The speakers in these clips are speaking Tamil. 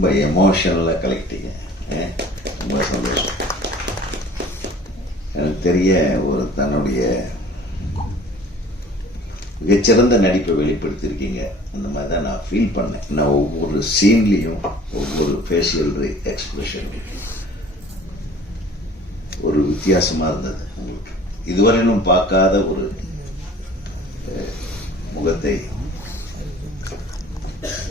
ரொம்ப எமோஷனலாக கலெக்டிங்க ரொம்ப சந்தோஷம் எனக்கு தெரிய ஒரு தன்னுடைய மிகச்சிறந்த நடிப்பை வெளிப்படுத்தியிருக்கீங்க அந்த மாதிரி தான் நான் ஃபீல் பண்ணேன். நான் ஒவ்வொரு சீன்லேயும் ஒவ்வொரு ஃபேஷியல் எக்ஸ்பிரஷன் ஒரு வித்தியாசமாக இருந்தது உங்களுக்கு. இதுவரையிலும் பார்க்காத ஒரு முகத்தை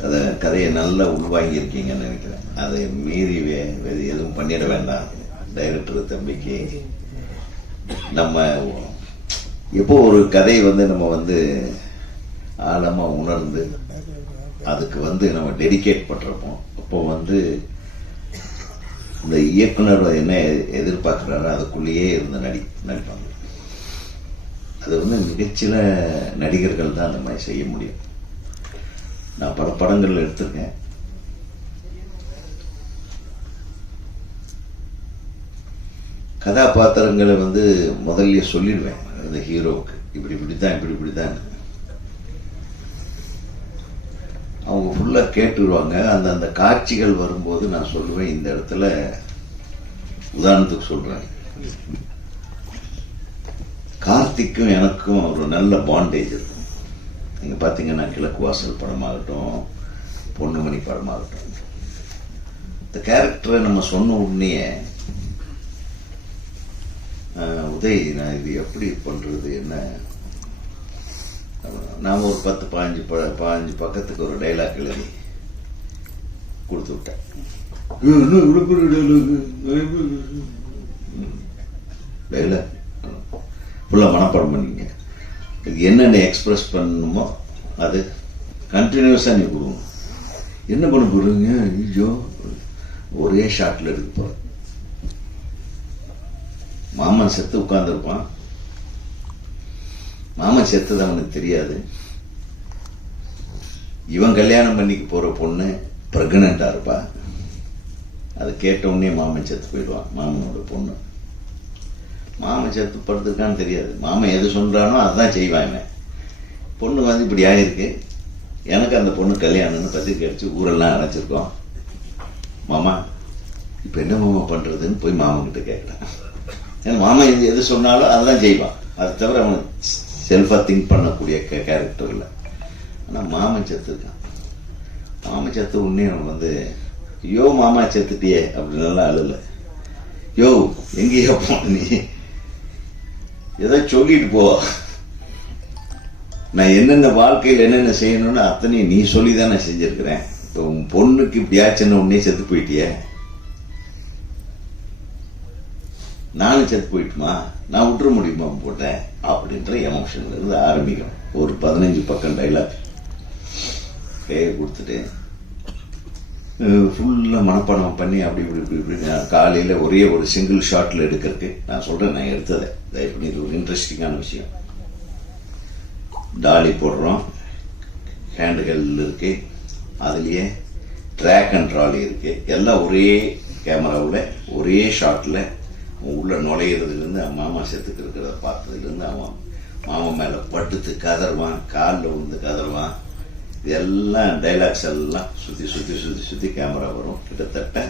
அதை கதையை நல்லா உள்வாங்கியிருக்கீங்கன்னு நினைக்கிறேன். அதை மீறி வே வேறு எதுவும் பண்ணிட வேண்டாம். டைரக்டர் தம்பிக்கு. நம்ம எப்போ ஒரு கதை வந்து நம்ம வந்து ஆழமாக உணர்ந்து அதுக்கு வந்து நம்ம டெடிகேட் பண்ணுறப்போம் அப்போ வந்து இந்த இயக்குனர் என்ன எதிர்பார்க்குறாரோ அதுக்குள்ளேயே இருந்து நடி நடிப்பாங்க. அது வந்து மிகச்சில நடிகர்கள் தான் அந்த மாதிரி செய்ய முடியும். நான் பல படங்கள் எடுத்திருக்கேன். கதாபாத்திரங்களை வந்து முதல்ல சொல்லிடுவேன். அந்த ஹீரோவுக்கு. இப்படி இப்படித்தான் இப்படி இப்படித்தான். அவங்க ஃபுல்லாக கேட்டுருவாங்க. அந்த அந்த காட்சிகள் வரும்போது நான் சொல்லுவேன். இந்த இடத்துல உதாரணத்துக்கு சொல்றேன். கார்த்திக்கும் எனக்கும் ஒரு நல்ல பாண்டேஜ் இருக்கும் நீங்க பாத்தீங்கன்னா கிழக்கு வாசல் படமாகட்டும் பொண்ணுமணி படமாகட்டும். இந்த கேரக்டரை நம்ம சொன்ன உடனே உதய் நான் இது எப்படி பண்றது என்ன? நான் ஒரு பத்து பாஞ்சு ப பாஞ்சு பக்கத்துக்கு ஒரு டைலாக் எழுதி கொடுத்து விட்டேன். ஏய், என்ன இவ்வளவு பெரிய டைலாக் டைலாக் ஃபுல்லாக மனப்பாடம் பண்ணிங்க இது என்னென்ன எக்ஸ்பிரஸ் பண்ணணுமோ அது கண்டினியூஸாக நீ கொடுக்கணும் என்ன பண்ண போறீங்க? ஐயோ ஒரே ஷாட்டில் எடுக்க போகிற மாமன் செத்து உட்காந்துருப்பான் மாமன் செத்தது அவனுக்கு தெரியாது. இவன் கல்யாணம் பண்ணிக்க போகிற பொண்ணு ப்ரெக்னெண்ட்டாக இருப்பா. அதை கேட்ட உடனே மாமன் செத்து போயிடுவான் மாமனோட பொண்ணு. மாமன் செத்து படுத்திருக்கான்னு தெரியாது. மாமன் எது சொல்கிறானோ அதுதான் செய்வான் பொண்ணு வந்து இப்படி ஆகிருக்கு எனக்கு அந்த பொண்ணு கல்யாணம்னு பத்திரிக்கை அடிச்சு ஊரெல்லாம் அணைச்சிருக்கோம் மாமா இப்போ என்ன மாமா பண்ணுறதுன்னு போய் மாமன் கிட்ட கேட்குறேன் ஏன்னா மாமன் எது எது சொன்னாலும் அதுதான் செய்வான். அதை தவிர அவன் செல்ஃபாக திங்க் பண்ணக்கூடிய கேரக்டர் இல்லை. ஆனால் மாமன் செத்துருக்கான். மாமன் செத்து உடனே அவன் வந்து ஐயோ மாமா செத்துட்டியே அப்படின்னு எல்லாம் அழுல யோ எங்கேயோ போன நீ. ஏதோ சொல்லிட்டு போ நான் என்னென்ன வாழ்க்கையில் என்னென்ன செய்யணும்னு அத்தனையும் நீ சொல்லி தான் நான் செஞ்சிருக்கிறேன். இப்போ உன் பொண்ணுக்கு இப்படி ஆச்சுன்னு உடனே செத்து போயிட்டியே. நானும் செத்து போயிட்டுமா? நான் விட்டுற முடியுமா போட்டேன்? அப்படின்ற எமோஷன்ல இருந்து ஆரம்பிக்கும். ஒரு பதினஞ்சு பக்கம் டைலாக் கையை கொடுத்துட்டு ஃபுல்லாக மனப்பாடம் பண்ணி அப்படி இப்படி இப்படி இப்படி நான் காலையில் ஒரே ஒரு சிங்கிள் ஷாட்டில் எடுக்கிறதுக்கு நான் சொல்கிறேன் நான் எடுத்ததை. தயவு பண்ணி இது ஒரு இன்ட்ரெஸ்டிங்கான விஷயம். டாலி போடுறோம். ஹேண்டுகள் இருக்கு. அதுலேயே ட்ராக் அண்ட் ட்ராலி இருக்கு. எல்லாம் ஒரே கேமராவில் ஒரே ஷாட்டில் உள்ளே நுழையிறதுலேருந்து அவன் மாமா செத்துக்கு இருக்கிறத பார்த்ததுலேருந்து அவன் மாமா மேலே படுத்து கதறுவான் காலில் விழுந்து கதறுவான். இதெல்லாம் டைலாக்ஸ் எல்லாம் சுற்றி சுற்றி சுற்றி சுற்றி கேமரா வரும். கிட்டத்தட்ட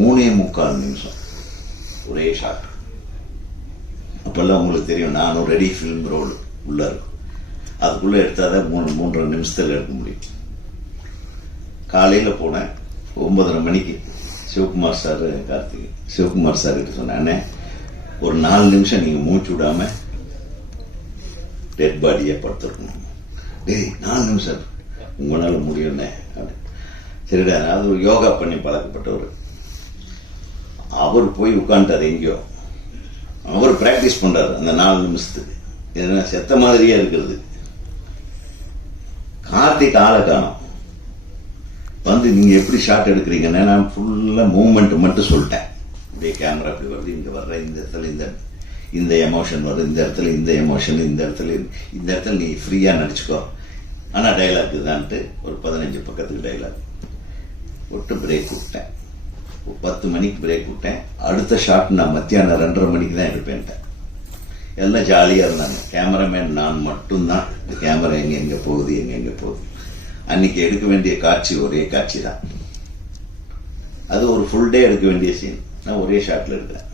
மூணே முக்கால் நிமிஷம். ஒரே ஷாட் அப்போல்லாம் உங்களுக்கு தெரியும் நானும் ரெடி ஃபிலிம் ரோல் உள்ளே இருக்கும். அதுக்குள்ளே எடுத்தாதான் மூணு மூன்றரை நிமிஷத்தில் எடுக்க முடியும். காலையில் போனேன். ஒன்பதரை மணிக்கு சிவகுமார் சார் கார்த்திக் சிவகுமார் சார் கிட்ட சொன்னேன் ஒரு நாலு நிமிஷம் நீங்கள் மூச்சு விடாமல் டெட் பாடியை படுத்துருக்கணும். டேய் நாலு நிமிஷம். உங்களால் முடியும்னே. அப்படி. சரிடா அது ஒரு யோகா பண்ணி பழக்கப்பட்டவர். அவர் போய் உட்காந்துட்டார் எங்கேயோ. அவர் ப்ராக்டிஸ் பண்ணுறாரு அந்த நாலு நிமிஷத்துக்கு. ஏன்னா செத்த மாதிரியே இருக்கிறது. கார்த்திக் ஆளை காணும். வந்து நீங்கள் எப்படி ஷாட் எடுக்கிறீங்கன்னா நான் ஃபுல்லாக மூமெண்ட் மட்டும் சொல்லிட்டேன். இப்படியே கேமரா இப்படி வருது இங்கே வர்ற இந்த இடத்துல இந்த இந்த எமோஷன் வருது இந்த இடத்துல இந்த எமோஷன் இந்த இடத்துல இந்த இடத்துல நீ ஃப்ரீயாக நடிச்சுக்கோ. ஆனால் டைலாக் தான்ட்டு ஒரு பதினஞ்சு பக்கத்துக்கு டைலாக் விட்டு பிரேக் விட்டேன். பத்து மணிக்கு பிரேக் விட்டேன். அடுத்த ஷாட் நான் மத்தியானம் ரெண்டரை மணிக்கு தான் எடுப்பேன்ட்டேன். எல்லாம் ஜாலியாக இருந்தாங்க. கேமராமேன் நான் மட்டும்தான். இந்த கேமரா எங்கே எங்கே போகுது எங்கே எங்கே போகுது. அன்னைக்கு எடுக்க வேண்டிய காட்சி ஒரே காட்சி தான். அது ஒரு ஃபுல் டே எடுக்க வேண்டிய சீன் நான் ஒரே ஷாட்டில் எடுக்கிறேன்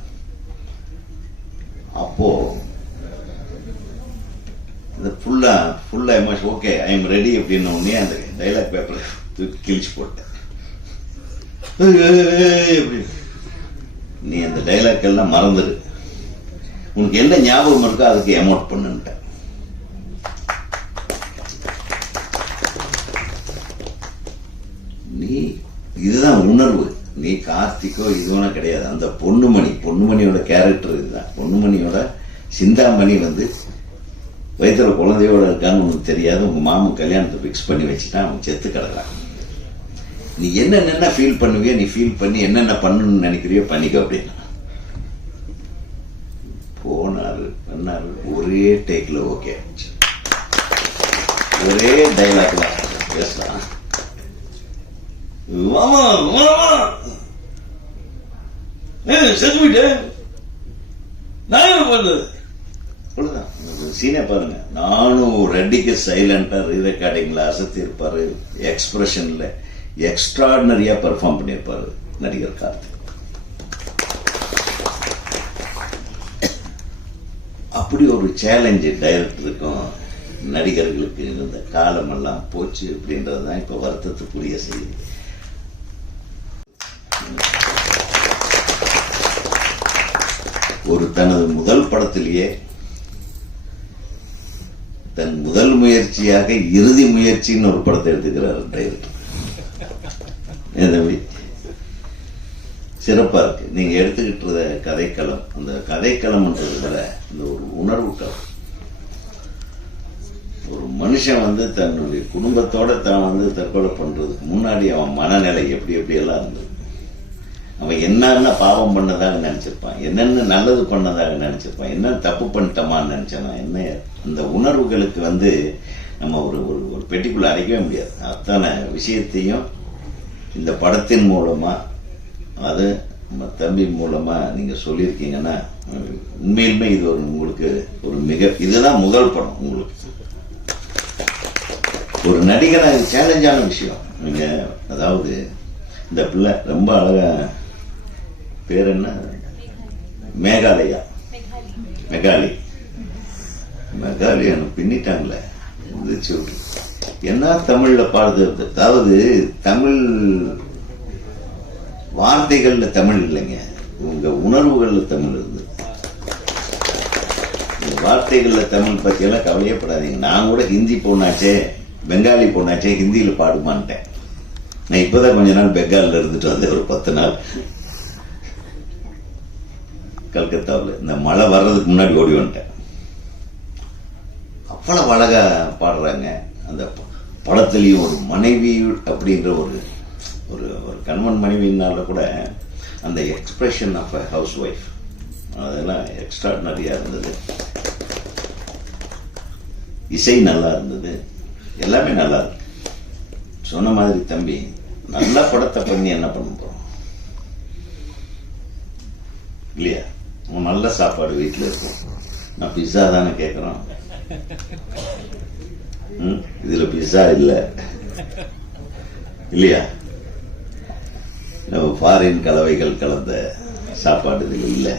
அப்போது இந்த ஃபுல்லாக ஃபுல்லாக emotion okay I am ready அப்படின்ன உடனே அந்த டைலாக் பேப்பரை தூக்கி கிழிச்சு போட்டேன். நீ அந்த டைலாக் எல்லாம் மறந்துடு உனக்கு என்ன ஞாபகம் இருக்கோ அதுக்கு எமோட் பண்ணுன்ட்டேன். நீ இதுதான் உணர்வு. நீ கார்த்திக்கோ இதுவனா கிடையாது. அந்த பொண்ணுமணி பொண்ணுமணியோட கேரக்டர் இதுதான். பொண்ணுமணியோட சிந்தாமணி வந்து வயிற்றில் குழந்தையோட இருக்கான்னு உனக்கு தெரியாது உங்கள் மாமன் கல்யாணத்தை ஃபிக்ஸ் பண்ணி வச்சுட்டான் அவன் செத்து கிடக்குறான். நீ என்னென்ன ஃபீல் பண்ணுவியோ நீ ஃபீல் பண்ணி என்னென்ன பண்ணணும்னு நினைக்கிறியோ பண்ணிக்கோ அப்படின்னா. போனாரு பண்ணாரு ஒரே டேக்கில் ஓகே ஒரே டைலாக்ல தான் பேசலாம். மாமா மாமா! ஏய், செத்து நான் என்ன பண்ணது? அவ்வளவுதான். சீனே பாருங்க. நானும் ரெட்டிக்கு சைலண்டா ரீரெக்கார்டிங்ல அசத்தி இருப்பாரு எக்ஸ்பிரஷன்ல எக்ஸ்ட்ராடினரியா பெர்ஃபார்ம் பண்ணியிருப்பாரு நடிகர் கார்த்திக். அப்படி ஒரு சேலஞ்சு டைரக்டருக்கும் நடிகர்களுக்கு இருந்த காலமெல்லாம் போச்சு அப்படின்றது தான் இப்போ வருத்தத்துக்குரிய செய்தி. ஒரு தனது முதல் படத்திலேயே தன் முதல் முயற்சியாக இறுதி முயற்சின்னு ஒரு படத்தை எடுத்துக்கிறார் டைரக்டர் சிறப்பாக தம்பி? இருக்கு. நீங்க எடுத்துக்கிட்டு இருந்த கதைக்களம் அந்த கதைக்களம்ன்றதுல விட இந்த ஒரு உணர்வு களம். ஒரு மனுஷன் வந்து தன்னுடைய குடும்பத்தோட தான் வந்து தற்கொலை பண்றதுக்கு முன்னாடி அவன் மனநிலை எப்படி எப்படி எல்லாம் இருந்தது? அவன் என்னென்ன பாவம் பண்ணதாக நினச்சிருப்பான். என்னென்ன நல்லது பண்ணதாக நினச்சிருப்பான். என்ன தப்பு பண்ணிட்டோமான்னு நினைச்சானா என்ன? அந்த உணர்வுகளுக்கு வந்து நம்ம ஒரு ஒரு ஒரு பெட்டிக்குள்ள அடைக்கவே முடியாது. அத்தனை விஷயத்தையும் இந்த படத்தின் மூலமாக அது நம்ம தம்பி மூலமாக நீங்கள் சொல்லியிருக்கீங்கன்னா உண்மையிலுமே இது ஒரு உங்களுக்கு ஒரு மிக இதுதான் முதல் படம் உங்களுக்கு. ஒரு நடிகனா சேலஞ்சான விஷயம். நீங்கள் அதாவது இந்த பிள்ளை ரொம்ப அழகாக பேர் என்ன மேகாலயா மெகாலி மெகாலி பின்னிட்டாங்களே இருந்துச்சு என்ன தமிழ்ல பாடுது அதாவது தமிழ் வார்த்தைகள்ல தமிழ் இல்லைங்க. உங்க உணர்வுகள்ல தமிழ் இருந்து இந்த வார்த்தைகள்ல தமிழ் பத்தி எல்லாம் கவலையப்படாதீங்க நான் கூட ஹிந்தி போனாச்சே பெங்காலி போனாச்சே ஹிந்தியில பாடுமான்ட்டேன். நான் இப்பதான் கொஞ்ச நாள் பெங்காலில் இருந்துட்டு வந்தேன் ஒரு பத்து நாள். கல்கத்தாவில். இந்த மழை வர்றதுக்கு முன்னாடி ஓடி வந்துட்டேன். அவ்வளோ அழகாக பாடுறாங்க. அந்த படத்துலேயும் ஒரு மனைவி அப்படின்ற ஒரு ஒரு ஒரு கணவன் மனைவினால கூட அந்த expression of a house wife அதெல்லாம் எக்ஸ்ட்ராடினரியா இருந்தது. இசை நல்லா இருந்தது. எல்லாமே நல்லா இருக்கு. சொன்ன மாதிரி தம்பி நல்ல படத்தை பண்ணி என்ன பண்ண போகிறோம் இல்லையா? நல்ல சாப்பாடு வீட்டில் இருக்கும் நான் பிஸ்ஸா தானே கேட்குறோம் ம், இதில் பிஸா இல்லை. இல்லையா? நம்ம ஃபாரின் கலவைகள் கலந்த சாப்பாடு இதில் இல்லை.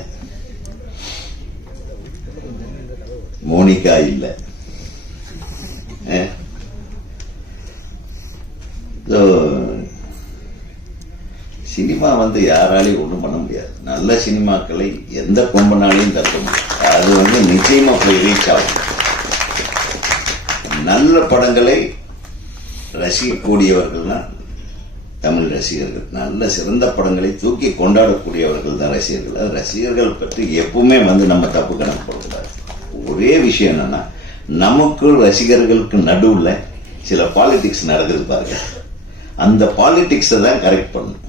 மோனிகா இல்லை. ஸோ சினிமா வந்து யாராலையும் ஒன்றும் பண்ண முடியாது. நல்ல சினிமாக்களை எந்த கொம்பனாலையும் தக்க முடியாது. அது வந்து நிச்சயமாக போய் ரீச் ஆகும். நல்ல படங்களை ரசிக்கக்கூடியவர்கள்னா தமிழ் ரசிகர்கள். நல்ல சிறந்த படங்களை தூக்கி கொண்டாடக்கூடியவர்கள் தான் ரசிகர்கள். அது ரசிகர்கள் பற்றி எப்பவுமே வந்து நம்ம தப்பு கணக்கு போடக்கூடாது. ஒரே விஷயம் என்னன்னா நமக்கு ரசிகர்களுக்கு நடுவில் சில பாலிடிக்ஸ் நடக்குது பாருங்க. அந்த பாலிடிக்ஸை தான் கரெக்ட் பண்ணணும்.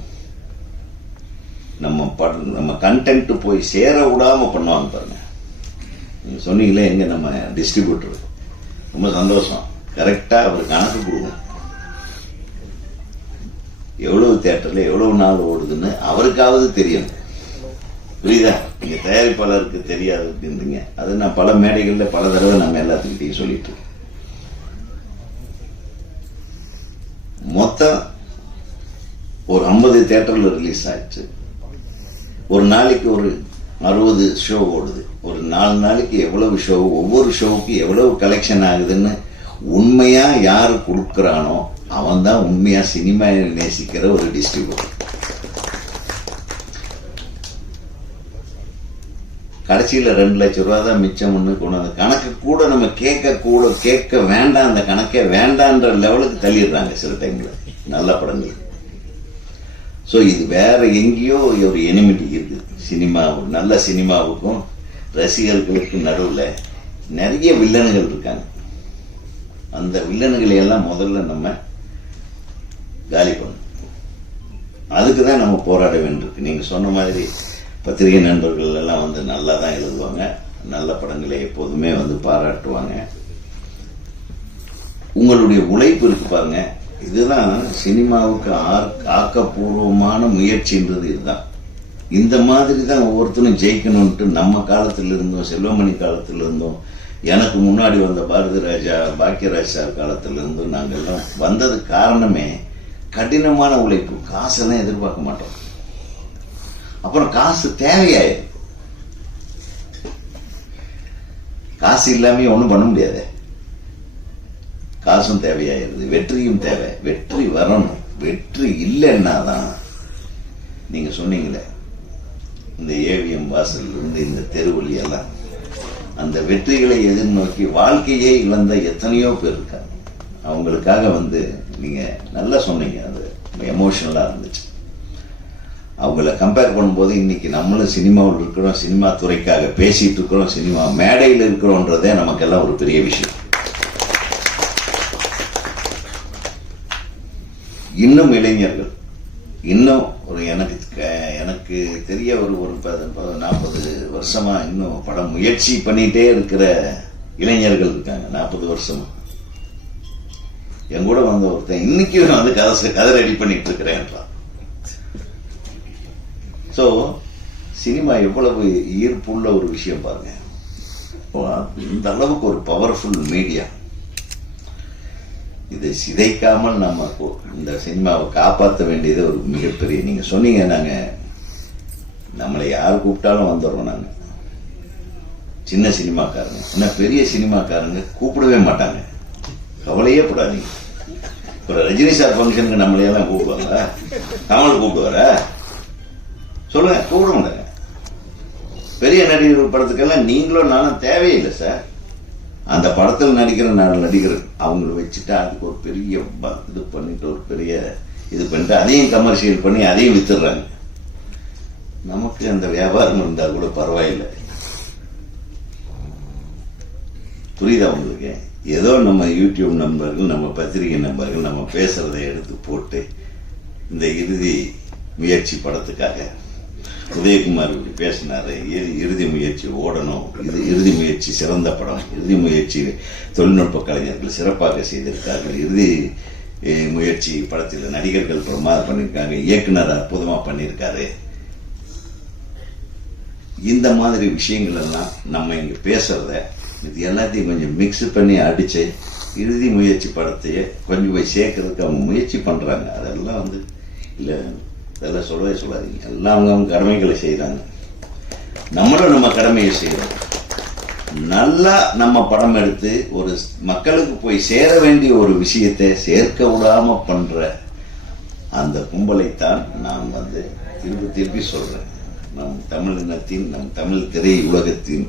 நம்ம பட் நம்ம கண்டென்ட் போய் சேர விடாம பண்ணுவாங்க பாருங்க. நீங்க சொன்னீங்களே எங்க நம்ம டிஸ்ட்ரிபியூட்டர் ரொம்ப சந்தோஷம். கரெக்டா அவர் கணக்கு கொடுக்கும் எவ்வளவு தேட்டர்ல எவ்வளவு நாள் ஓடுதுன்னு அவருக்காவது தெரியும் புரியுதா? நீங்க தயாரிப்பாளருக்கு தெரியாது அப்படின்றீங்க அது நான் பல மேடைகள்ல பல தடவை நம்ம எல்லாத்துக்கிட்டையும் சொல்லிட்டு மொத்தம் ஒரு ஐம்பது தேட்டர்ல ரிலீஸ் ஆயிடுச்சு. ஒரு நாளைக்கு ஒரு அறுபது ஷோ ஓடுது. ஒரு நாலு நாளைக்கு எவ்வளவு ஷோ ஒவ்வொரு ஷோவுக்கு எவ்வளவு கலெக்ஷன் ஆகுதுன்னு உண்மையாக யார் கொடுக்குறானோ அவன் தான் உண்மையாக சினிமா நேசிக்கிற ஒரு டிஸ்ட்ரிபியூட்டர் கடைசியில் ரெண்டு லட்ச ரூபா தான் மிச்சம்னு கொண்டு அந்த கணக்கு கூட நம்ம கேட்க கூட கேட்க வேண்டாம் அந்த கணக்கே வேண்டான்ற லெவலுக்கு தள்ளிடுறாங்க சில டைமில் நல்ல படங்கள். ஸோ இது வேற எங்கேயோ ஒரு எனிமிட்டி இருக்கு. சினிமா நல்ல சினிமாவுக்கும் ரசிகர்களுக்கு நடுவில் நிறைய வில்லனுகள் இருக்காங்க. அந்த வில்லனுகளை எல்லாம் முதல்ல நம்ம காலி பண்ணணும். அதுக்கு தான் நம்ம போராட வேண்டியிருக்கு. நீங்கள் சொன்ன மாதிரி பத்திரிகை நண்பர்கள் எல்லாம் வந்து நல்லா தான் எழுதுவாங்க. நல்ல படங்களை எப்போதுமே வந்து பாராட்டுவாங்க. உங்களுடைய உழைப்பு இருக்கு பாருங்கள் இதுதான் சினிமாவுக்கு ஆக்கப்பூர்வமான முயற்சின்றது இதுதான். இந்த மாதிரி தான் ஒவ்வொருத்தரும் ஜெயிக்கணும்ட்டு நம்ம காலத்தில் இருந்தோம் செல்வமணி காலத்தில் இருந்தோம். எனக்கு முன்னாடி வந்த பாரதி ராஜா பாக்கியராஜ் சார் காலத்தில் இருந்தும் நாங்கள் எல்லாம் வந்ததுக்கு காரணமே கடினமான உழைப்பு. காசெல்லாம் எதிர்பார்க்க மாட்டோம். அப்புறம் காசு தேவையாயிரு காசு இல்லாமல் ஒன்றும் பண்ண முடியாது. காசும் தேவையாயிருது. வெற்றியும் தேவை. வெற்றி வரணும். வெற்றி இல்லைன்னா தான் நீங்க சொன்னீங்களே இந்த ஏவிஎம் வாசல் இருந்து இந்த தெருவழி எல்லாம் அந்த வெற்றிகளை எதிர்நோக்கி வாழ்க்கையே இழந்த எத்தனையோ பேர் இருக்காங்க. அவங்களுக்காக வந்து நீங்க நல்லா சொன்னீங்க. அது எமோஷனலா இருந்துச்சு. அவங்கள கம்பேர் பண்ணும்போது இன்னைக்கு நம்மளும் சினிமாவில் இருக்கிறோம் சினிமா துறைக்காக பேசிட்டு இருக்கிறோம் சினிமா மேடையில் இருக்கிறோன்றதே நமக்கெல்லாம் ஒரு பெரிய விஷயம். இன்னும் இளைஞர்கள். இன்னும் ஒரு எனக்கு எனக்கு தெரிய ஒரு ஒரு நாற்பது வருஷமா இன்னும் படம் முயற்சி பண்ணிட்டே இருக்கிற இளைஞர்கள் இருக்காங்க நாற்பது வருஷமா. என் கூட வந்த ஒருத்தன் இன்னைக்கு நான் வந்து கதை கதை ரெடி பண்ணிட்டு இருக்கிறேன்றான் ஸோ சினிமா எவ்வளவு ஈர்ப்புள்ள ஒரு விஷயம் பாருங்க. இந்த அளவுக்கு ஒரு பவர்ஃபுல் மீடியா இதை சிதைக்காமல் நம்ம இந்த சினிமாவை காப்பாற்ற வேண்டியது ஒரு மிகப்பெரிய நீங்க சொன்னீங்க நாங்க நம்மளை யார் கூப்பிட்டாலும் வந்துடுறோம் நாங்க. சின்ன சினிமாக்காரங்க. ஆனா பெரிய சினிமாக்காரங்க கூப்பிடவே மாட்டாங்க. கவலையே படாதீங்க. ஒரு ரஜினி சார் ஃபங்க்ஷனுக்கு நம்மளையெல்லாம் கூப்பிடுவாங்களா? கமல் கூப்பிடுவாரா? சொல்லுங்க கூப்பிட மாட்டாங்க பெரிய நடிகர் படத்துக்கெல்லாம் நீங்களும் நானும் தேவையில்லை சார். அந்த படத்தில் நடிக்கிற நாலு நடிகர் அவங்கள வச்சுட்டு அதுக்கு ஒரு பெரிய இது பண்ணிட்டு ஒரு பெரிய இது பண்ணிட்டு அதையும் கமர்ஷியல் பண்ணி அதையும் வித்துடுறாங்க. நமக்கு அந்த வியாபாரம் இருந்தால் கூட பரவாயில்லை. புரியுதா உங்களுக்கு? ஏதோ நம்ம யூடியூப் நம்பர்கள் நம்ம பத்திரிகை நம்பர்கள் நம்ம பேசுறதை எடுத்து போட்டு இந்த இறுதி முயற்சி படத்துக்காக உதயகுமார் இப்படி பேசினாரு. இறு- இறுதி முயற்சி ஓடணும். இது இறுதி முயற்சி சிறந்த படம். இறுதி முயற்சி தொழில்நுட்ப கலைஞர்கள் சிறப்பாக செய்திருக்கார்கள் இறுதி முயற்சி படத்தில் நடிகர்கள் பிரமாதம் பண்ணியிருக்காங்க. இயக்குனர் அற்புதமாக பண்ணியிருக்காரு. இந்த மாதிரி விஷயங்கள் எல்லாம் நம்ம இங்க பேசுறத இது எல்லாத்தையும் கொஞ்சம் மிக்ஸ் பண்ணி அடிச்சு இறுதி முயற்சி படத்தையே கொஞ்சம் போய் சேர்க்கறதுக்கு அவங்க முயற்சி பண்றாங்க. அதெல்லாம் வந்து இல்லை அதெல்லாம் சொல்லவே சொல்லாதீங்க. எல்லாம் அவங்க அவங்க கடமைகளை செய்கிறாங்க நம்மளும் நம்ம கடமையை செய்கிறோம் நல்லா நம்ம படம் எடுத்து ஒரு மக்களுக்கு போய் சேர வேண்டிய ஒரு விஷயத்தை சேர்க்க விடாம பண்ணுற அந்த கும்பலைத்தான் நான் வந்து திருப்பி திருப்பி சொல்கிறேன் நம் தமிழினத்தின் நம் தமிழ் திரை உலகத்தின்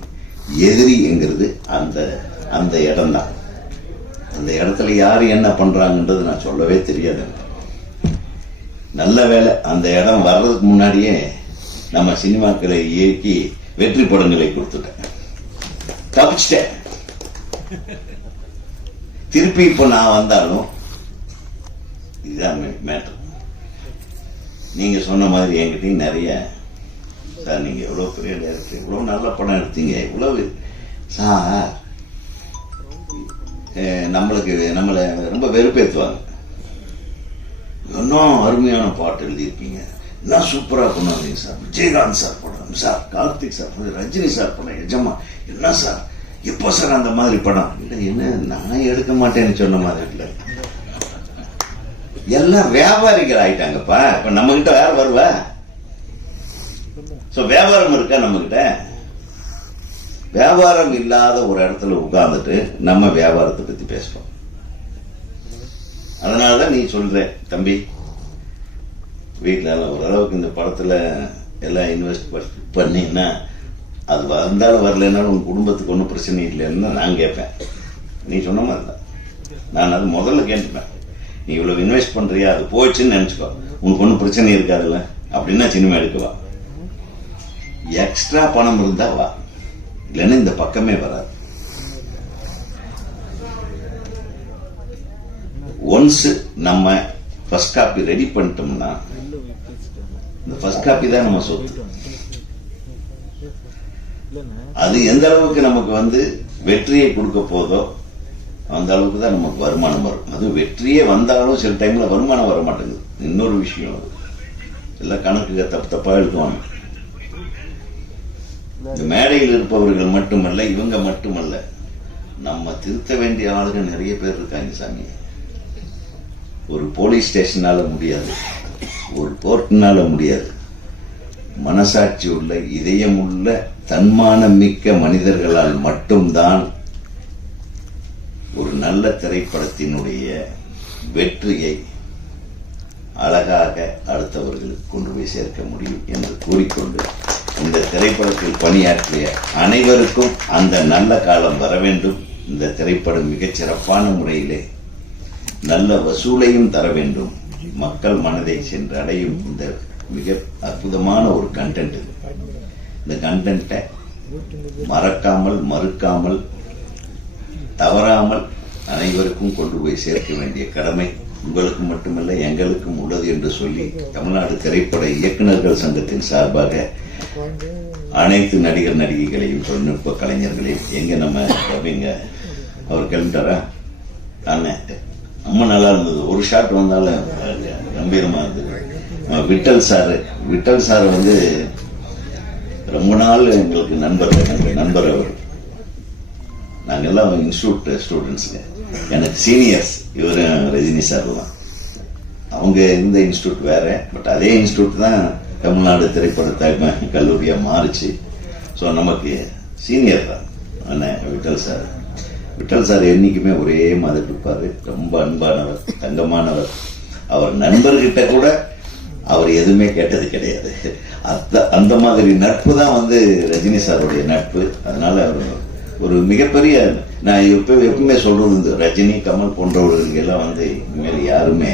எதிரிங்கிறது அந்த அந்த இடம்தான். அந்த இடத்துல யார் என்ன பண்ணுறாங்கன்றது நான் சொல்லவே தெரியாது எனக்கு. நல்ல வேலை அந்த இடம் வர்றதுக்கு முன்னாடியே நம்ம சினிமாக்களை இயக்கி வெற்றி படங்களை கொடுத்துட்டேன். தப்பிச்சிட்டேன். திருப்பி இப்ப நான் வந்தாலும் இதுதான் மேட்டர் நீங்க சொன்ன மாதிரி என்கிட்டயும் நிறைய சார் நீங்க எவ்வளவு பெரிய டைரக்டர் இவ்வளவு நல்ல படம் எடுத்தீங்க இவ்வளவு சார் நம்மளுக்கு நம்மளை ரொம்ப வெறுப்பேற்றுவாங்க இன்னும் அருமையான பாட்டு எழுதியிருக்கீங்க. என்ன சூப்பரா பண்ணுவாங்க சார். விஜயகாந்த் சார் படம் சார். கார்த்திக் சார் படம், ரஜினி சார் படம் எஜமா. என்ன சார்? எப்போ சார் அந்த மாதிரி படம்? இல்லை என்ன? நான் எடுக்க மாட்டேன்னு சொன்ன மாதிரி இல்லை. எல்லாம் வியாபாரிகள் ஆயிட்டாங்கப்பா. இப்ப நம்ம கிட்ட யார் வருவா? சோ வியாபாரம் இருக்கா நம்ம கிட்ட வியாபாரம் இல்லாத ஒரு இடத்துல உட்கார்ந்துட்டு நம்ம வியாபாரத்தை பத்தி பேசுறோம் அதனாலதான் நீ சொல்ற தம்பி. வீட்டில் ஓரளவுக்கு இந்த படத்தில் எல்லாம் இன்வெஸ்ட் பண்ணீங்கன்னா அது வந்தாலும் வரலைன்னாலும் உங்கள் குடும்பத்துக்கு ஒன்றும் பிரச்சனை இல்லைன்னு தான் நான் கேட்பேன். நீ சொன்ன மாதிரி தான். நான் அது முதல்ல கேட்டுப்பேன். நீ இவ்வளோ இன்வெஸ்ட் பண்ணுறியா அது போச்சுன்னு நினச்சிக்கோ. உனக்கு ஒன்றும் பிரச்சனை இருக்காதுல்ல? அப்படின்னா சினிமா எடுக்கவா எக்ஸ்ட்ரா பணம் இருந்தா வா. இல்லைன்னா இந்த பக்கமே வராது. ஒன்ஸ் நம்ம ஃபர்ஸ்ட் காப்பி ரெடி பண்ணிட்டோம்னா இந்த ஃபர்ஸ்ட் காப்பி தான் நம்ம சொத்து. அது எந்த அளவுக்கு நமக்கு வந்து வெற்றியை கொடுக்க போதோ அந்த அளவுக்கு தான் நமக்கு வருமானம் வரும். அது வெற்றியே வந்தாலும் சில டைம்ல வருமானம் வர மாட்டேங்குது. இன்னொரு விஷயம் எல்லாம் கணக்குக தப்பு தப்பா எழுதுவாங்க. இந்த மேடையில் இருப்பவர்கள் மட்டுமல்ல இவங்க மட்டுமல்ல நம்ம திருத்த வேண்டிய ஆளுங்க நிறைய பேர் இருக்காங்க சாமி. ஒரு போலீஸ் ஸ்டேஷனால முடியாது. ஒரு கோர்ட்னால முடியாது. மனசாட்சி உள்ள இதயம் உள்ள தன்மானம் மிக்க மனிதர்களால் மட்டும்தான் ஒரு நல்ல திரைப்படத்தினுடைய வெற்றியை அழகாக அடுத்தவர்களுக்கு கொண்டு போய் சேர்க்க முடியும் என்று கூறிக்கொண்டு இந்த திரைப்படத்தில் பணியாற்றிய அனைவருக்கும் அந்த நல்ல காலம் வர வேண்டும். இந்த திரைப்படம் மிகச் சிறப்பான முறையிலே நல்ல வசூலையும் தர வேண்டும். மக்கள் மனதை சென்று அடையும் இந்த மிக அற்புதமான ஒரு கண்டென்ட் இது. இந்த கண்டென்ட்டை மறக்காமல் மறுக்காமல் தவறாமல் அனைவருக்கும் கொண்டு போய் சேர்க்க வேண்டிய கடமை உங்களுக்கு மட்டுமல்ல எங்களுக்கும் உள்ளது என்று சொல்லி தமிழ்நாடு திரைப்பட இயக்குநர்கள் சங்கத்தின் சார்பாக அனைத்து நடிகர் நடிகைகளையும் தொழில்நுட்ப கலைஞர்களையும் எங்க நம்ம ரவிங்க அவர் கிளம்பிட்டாரா அண்ணன் ரொம்ப நல்லா இருந்தது. ஒரு ஷாட் வந்தாலும் கம்பீரமா இருந்தது. விட்டல் சார். விட்டல் சார் வந்து ரொம்ப நாள் எங்களுக்கு நண்பர் எங்கள் நண்பர் அவர். நாங்கள் எல்லாம் இன்ஸ்டியூட் ஸ்டூடெண்ட்ஸுங்க எனக்கு சீனியர்ஸ் இவரும் ரஜினி சார் தான். அவங்க இருந்த இன்ஸ்டியூட் வேற பட் அதே இன்ஸ்டியூட் தான் தமிழ்நாடு திரைப்பட கல்லூரியாக கல்லூரியா மாறுச்சு. ஸோ நமக்கு சீனியர் தான். அண்ணன் விட்டல் சார். விட்டல் சார் என்றைக்குமே ஒரே மாதிரி இருப்பார். ரொம்ப அன்பானவர் தங்கமானவர். அவர் நண்பர்கிட்ட கூட அவர் எதுவுமே கேட்டது கிடையாது. அந்த அந்த மாதிரி நட்பு தான் வந்து ரஜினி சாருடைய நட்பு. அதனால அவர் ஒரு மிகப்பெரிய நான் எப்போ எப்பவுமே சொல்றது இந்த ரஜினி கமல் போன்றவர்கள் எல்லாம் வந்து இனிமேல் யாருமே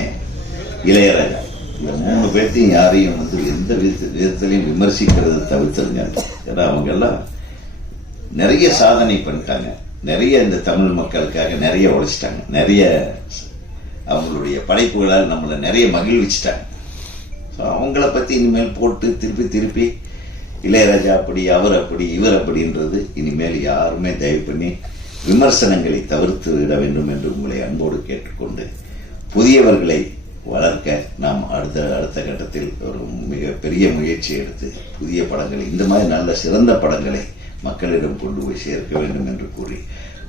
இளையராஜா. இந்த மூணு பேர்த்தையும் யாரையும் வந்து எந்த வித விதத்திலையும் விமர்சிக்கிறத தவிர்த்துருங்க. ஏன்னா அவங்க எல்லாம் நிறைய சாதனை பண்ணிட்டாங்க. நிறைய இந்த தமிழ் மக்களுக்காக நிறைய உழைச்சிட்டாங்க. நிறைய அவங்களுடைய படைப்புகளால் நம்மளை நிறைய மகிழ்விச்சிட்டாங்க. ஸோ அவங்கள பற்றி இனிமேல் போட்டு திருப்பி திருப்பி இளையராஜா அப்படி அவர் அப்படி இவர் அப்படின்றது இனிமேல் யாருமே தயவு பண்ணி விமர்சனங்களை தவிர்த்து விட வேண்டும் என்று உங்களை அன்போடு கேட்டுக்கொண்டு புதியவர்களை வளர்க்க நாம் அடுத்த அடுத்த கட்டத்தில் ஒரு மிக பெரிய முயற்சி எடுத்து புதிய படங்களை இந்த மாதிரி நல்ல சிறந்த படங்களை மக்களிடம் கொண்டு போய் சேர்க்க வேண்டும் என்று கூறி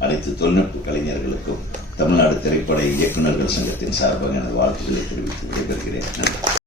அனைத்து தொழில்நுட்ப கலைஞர்களுக்கும் தமிழ்நாடு திரைப்பட இயக்குநர்கள் சங்கத்தின் சார்பாக எனது வாழ்த்துக்களை தெரிவித்து விடைபெறுகிறேன். நன்றி.